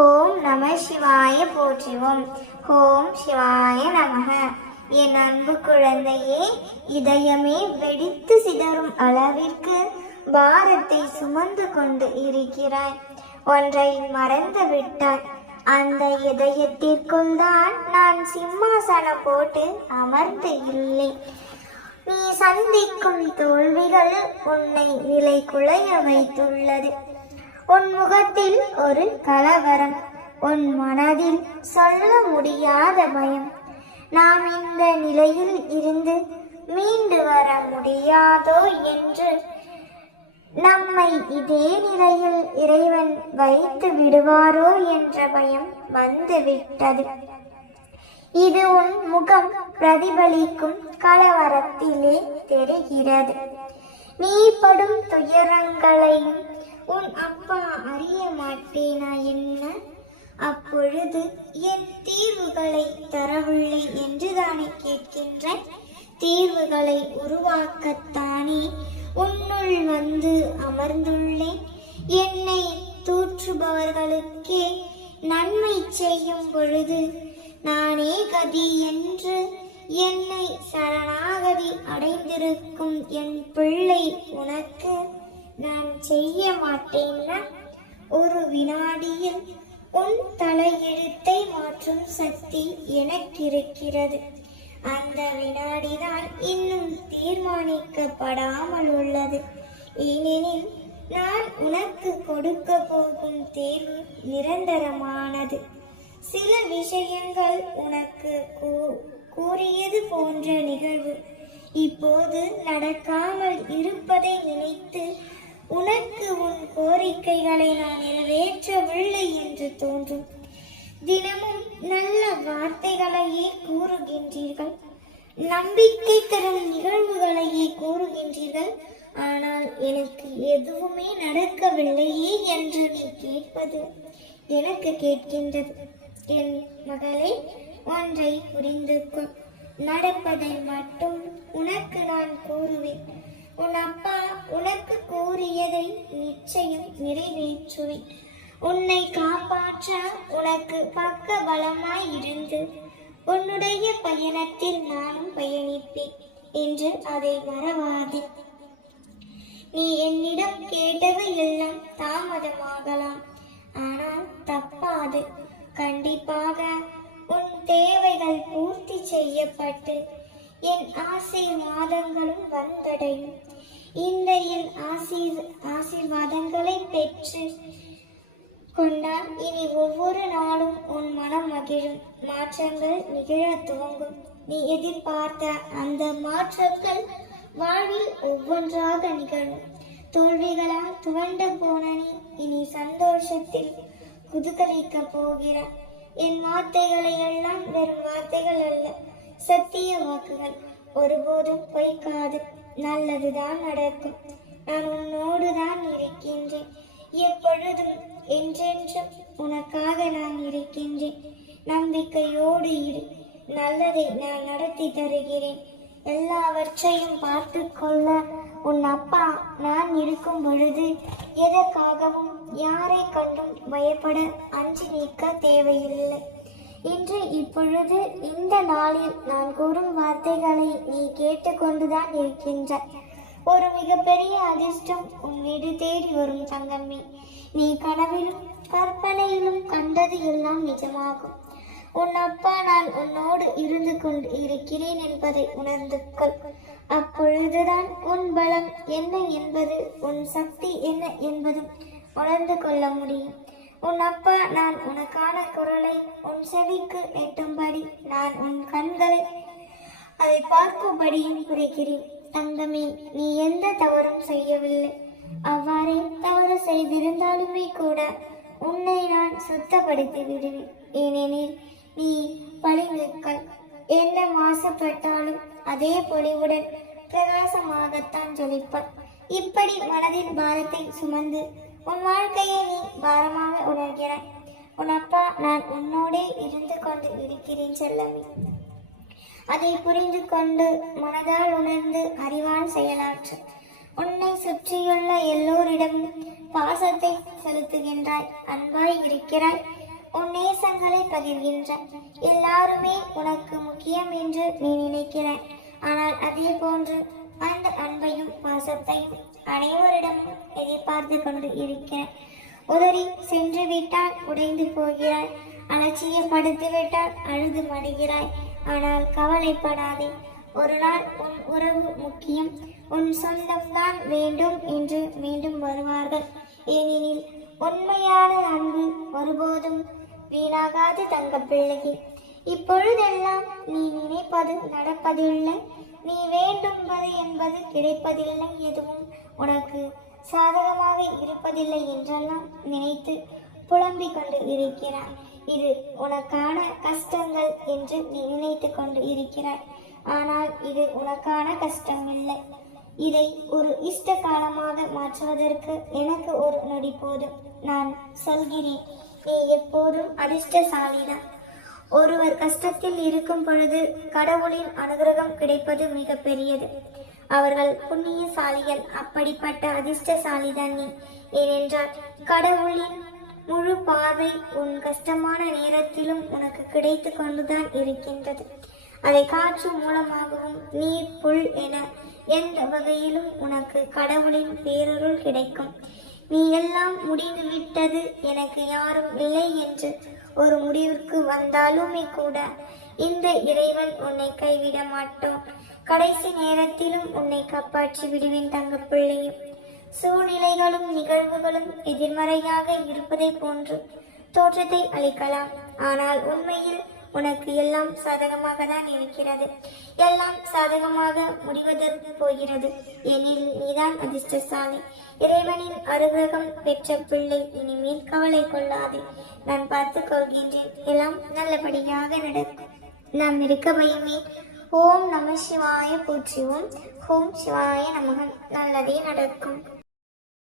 ஓம் நம சிவாய போற்றுவோம். ஓம் சிவாய நமக. என் அன்பு குழந்தையே இதயமே வெடித்து சிதறும் அளவிற்கு பாரத்தை சுமந்து கொண்டு இருக்கிறாய். ஒன்றை மறந்து விட்டாய். அந்த இதயத்திற்குள் தான் நான் சிம்மாசனம் போட்டு அமர்ந்து இல்லை. நீ சந்திக்கும் தோல்விகள் உன்னை விலை குலைய வைத்துள்ளது. உன் முகத்தில் ஒரு கலவரம் உன் மனதில் சொல்ல முடியாத பயம். நாம் இந்த நிலையில் இருந்து மீண்டு வர முடியாதோ என்று நம்மை இதே நிலையில் இறைவன் வைத்து விடுவாரோ என்ற பயம் வந்துவிட்டது. இது உன் முகம் பிரதிபலிக்கும் கலவரத்திலே தெரிகிறது. நீ படும் துயரங்களையும் உன் அப்பா அறிய மாட்டேனா என்ன? அப்பொழுது என் தீர்வுகளை தரவில்லை என்றுதானே கேட்கின்ற தீர்வுகளை உருவாக்கத்தானே உன்னுள் வந்து அமர்ந்துள்ளேன். என்னை தூற்றுபவர்களுக்கே நன்மை செய்யும் பொழுது நானே கதி என்று என்னை சரணாகதி அடைந்திருக்கும் என் பிள்ளை உனக்கு நான் செய்ய மாட்டேன்னா ஒரு வினாடியில் உன் தலையெழுத்தை மாற்றும் சக்தி எனக்கிருக்கிறது. அந்த வினாடிதான் இன்னும் தீர்மானிக்கப்படாமல் உள்ளது ஏனெனில் நான் உனக்கு கொடுக்க போகும் தேர்வு நிரந்தரமானது. சில விஷயங்கள் உனக்கு கூ- கூறியது போன்ற நிகழ்வு இப்போது நடக்காமல் இருப்பதை நினைத்து உனக்கு உன் கோரிக்கைகளை நான் நிறைவேற்றவில்லை என்று தோன்றும். தினமும் நல்ல வார்த்தைகளையே கூறுகின்றீர்கள். நம்பிக்கை தரும் நிகழ்வுகளையே கூறுகின்றீர்கள். ஆனால் எனக்கு எதுவுமே நடக்கவில்லையே என்று நீ கேட்பது எனக்கு கேட்கின்றது. என் மகளே ஒன்றை புரிந்து கொள் நடப்பதை மட்டும் உனக்கு நான் கூறுவேன். உன் அப்பா உனக்கு கூறியதை நிச்சயம் நிறைவேற்றுவேன். உன்னை காப்பாற்ற உனக்கு பக்க பலமாய் இருந்து உன்னுடைய பயணத்தில் நானும் பயணிப்பேன் என்று அதை மறவாதே நீ என்னிடம் கேட்டவை எல்லாம் தாமதமாகலாம். ஆனால் தப்பாது. கண்டிப்பாக உன் தேவைகள் பூர்த்தி செய்யப்பட்டு என் ஆசீர்வாதங்களும் வந்தடையும். இந்த என் ஆசீர் ஆசீர்வாதங்களை பெற்று கொண்டால் இனி ஒவ்வொரு நாளும் உன் மனம் மகிழும். மாற்றங்கள் நிகழத் துவங்கும். நீ எதிர்பார்த்த அந்த மாற்றங்கள் வாழ்வில் ஒவ்வொன்றாக நிகழும். தோல்விகளால் துவண்ட போன நீ இனி சந்தோஷத்தில் குதுகலிக்க போகிறாய். என் வார்த்தைகளை எல்லாம் வெறும் வார்த்தைகள் அல்ல. சத்திய வாக்குகள் ஒருபோதும் பொய்க்காது. நல்லதுதான் நடக்கும். நான் உன்னோடு தான் இருக்கின்றேன். எப்பொழுதும் என்றென்றும் உனக்காக நான் இருக்கின்றேன். நம்பிக்கையோடு இரு. நல்லதை நான் நடத்தி தருகிறேன். எல்லாவற்றையும் பார்த்து கொள்ள உன் அப்பா நான் இருக்கும் பொழுது எதற்காகவும் யாரை கண்டும் பயப்பட அஞ்சு நீக்க தேவையில்லை. இன்று இப்பொழுது இந்த நாளில் நான் கூறும் வார்த்தைகளை நீ கேட்டுக்கொண்டுதான் இருக்கின்ற. ஒரு மிகப்பெரிய அதிர்ஷ்டம் உன் வீடு தேடி வரும் தங்கமே. நீ கனவிலும் கற்பனையிலும் கண்டது எல்லாம் நிஜமாகும். உன் அப்பா நான் உன்னோடு இருந்து கொண்டு இருக்கிறேன் என்பதை உணர்ந்து கொள் அப்பொழுதுதான் உன் பலம் என்ன என்பது உன் சக்தி என்ன என்பதும் உணர்ந்து கொள்ள முடியும். உன் அப்பா நான் உனக்கான குரலை உன் செவிக்கு எட்டும்படி நான் உன் கண்களை அதை பார்க்கும்படியும் குறைக்கிறேன். தங்கமே நீ எந்த தவறும் செய்யவில்லை. அவ்வாறே தவறு செய்திருந்தாலுமே கூட உன்னை நான் சுத்தப்படுத்தி விடுவேன். ஏனெனில் நீ பழிந்துக்கள் என்ன மாசுபட்டாலும் அதே பொலிவுடன் பிரகாசமாகத்தான் ஜொலிப்பாய். இப்படி மனதின் பாரத்தை சுமந்து உன் வாழ்க்கையை நீ பாரமாக உணர்கிறாய் உன் அப்பா நான் உன்னோடே இருந்து கொண்டு இருக்கிறேன் செல்லவி அதை புரிந்து கொண்டு மனதால் உணர்ந்து அறிவான் செயலாற்று உன்னை சுற்றியுள்ள எல்லோரிடமும் பாசத்தை செலுத்துகின்றாய். அன்பாய் இருக்கிறாய். உன் நேசங்களை பகிர்கின்ற எல்லாருமே உனக்கு முக்கியம் என்று நீ நினைக்கிறாய். ஆனால் அதே போன்று அந்த அன்பையும் பாசத்தையும் அனைவரிடமும் எதிர்பார்த்து கொண்டு இருக்கிறேன். உதறி சென்று விட்டால் உடைந்து போகிறாய். அலட்சியப்படுத்தி விட்டால் அழுது மடிகிறாய். ஆனால் கவலைப்படாதே. ஒரு நாள் உன் உறவு முக்கியம். உன் சொந்தம்தான் வேண்டும் என்று மீண்டும் வருவார்கள். ஏனெனில் உண்மையான அன்பு ஒருபோதும் வீணாகாது தங்க பிள்ளையே. இப்பொழுதெல்லாம் நீ நினைப்பது நடப்பதில்லை. நீ வேண்டும்பது என்பது கிடைப்பதில்லை. எதுவும் உனக்கு சாதகமாக இருப்பதில்லை என்றெல்லாம் நினைத்து புலம்பிக் கொண்டு இருக்கிறாய் இது உனக்கான கஷ்டங்கள் என்று நீ நினைத்து கொண்டு இருக்கிறாய். ஆனால் இது உனக்கான கஷ்டமில்லை. இதை ஒரு இஷ்ட காலமாக மாற்றுவதற்கு எனக்கு ஒரு நொடி போதும். நான் சொல்கிறேன் நீ எப்போதும் அதிர்ஷ்டசாலிதான். ஒருவர் கஷ்டத்தில் இருக்கும் பொழுது கடவுளின் அனுகிரகம் கிடைப்பது மிக பெரியது அவர்கள் புண்ணியசாலிகள் அப்படிப்பட்ட அதிர்ஷ்டசாலிதான் தண்ணி ஏனென்றால் கடவுளின் முழு பார்வை உன் கஷ்டமான நேரத்திலும் உனக்கு கிடைத்து கொண்டுதான் இருக்கின்றது. அதை காற்று மூலமாகவும் நீர் புல் என எந்த வகையிலும் உனக்கு கடவுளின் பேரருள் கிடைக்கும். நீ எல்லாம் முடிந்து விட்டது எனக்கு யாரும் இல்லை என்று ஒரு முடிவிற்கு வந்தாலுமே கூட இந்த இறைவன் உன்னை கைவிட மாட்டோம் கடைசி நேரத்திலும் உன்னை காப்பாற்றி விடுவேன் தங்க பிள்ளையும் சூழ்நிலைகளும் நிகழ்வுகளும் எதிர்மறையாக இருப்பதை போன்று தோற்றத்தை அளிக்கலாம். ஆனால் உண்மையில் உனக்கு எல்லாம் சாதகமாக தான் இருக்கிறது. எல்லாம் சாதகமாக முடிவதற்கு போகிறது. எனில் நீதான் அதிர்ஷ்டசாலி. இறைவனின் அனுகிரகம் பெற்ற பிள்ளை. இனிமேல் கவலை கொள்ளாதே. நான் பார்த்து கொள்கின்றேன். எல்லாம் நல்லபடியாக நடக்கும். நாம் இருக்க பயமே ஓம் நம சிவாய போற்றிவோம் ஓம் சிவாய நமகம் நல்லதே நடக்கும்.